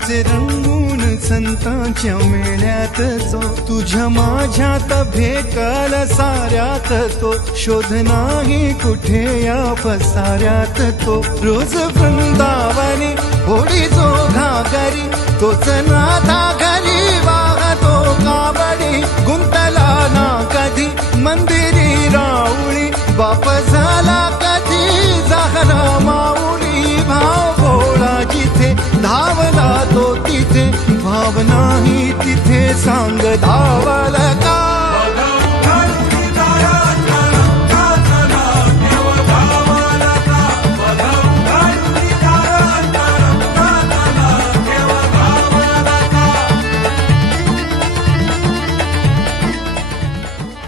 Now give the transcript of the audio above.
नाचे रंगून संतांच्या मेळ्यात जो तुझ्या माझ्यात भेकल साऱ्यात तो शोध नाही कुठे या पसाऱ्यात तो रोज वृंदावनी होडी जो घागरी तोच नाथा घरी वाहतो कावडी गुंतला ना कधी मंदिरी राऊळी बाप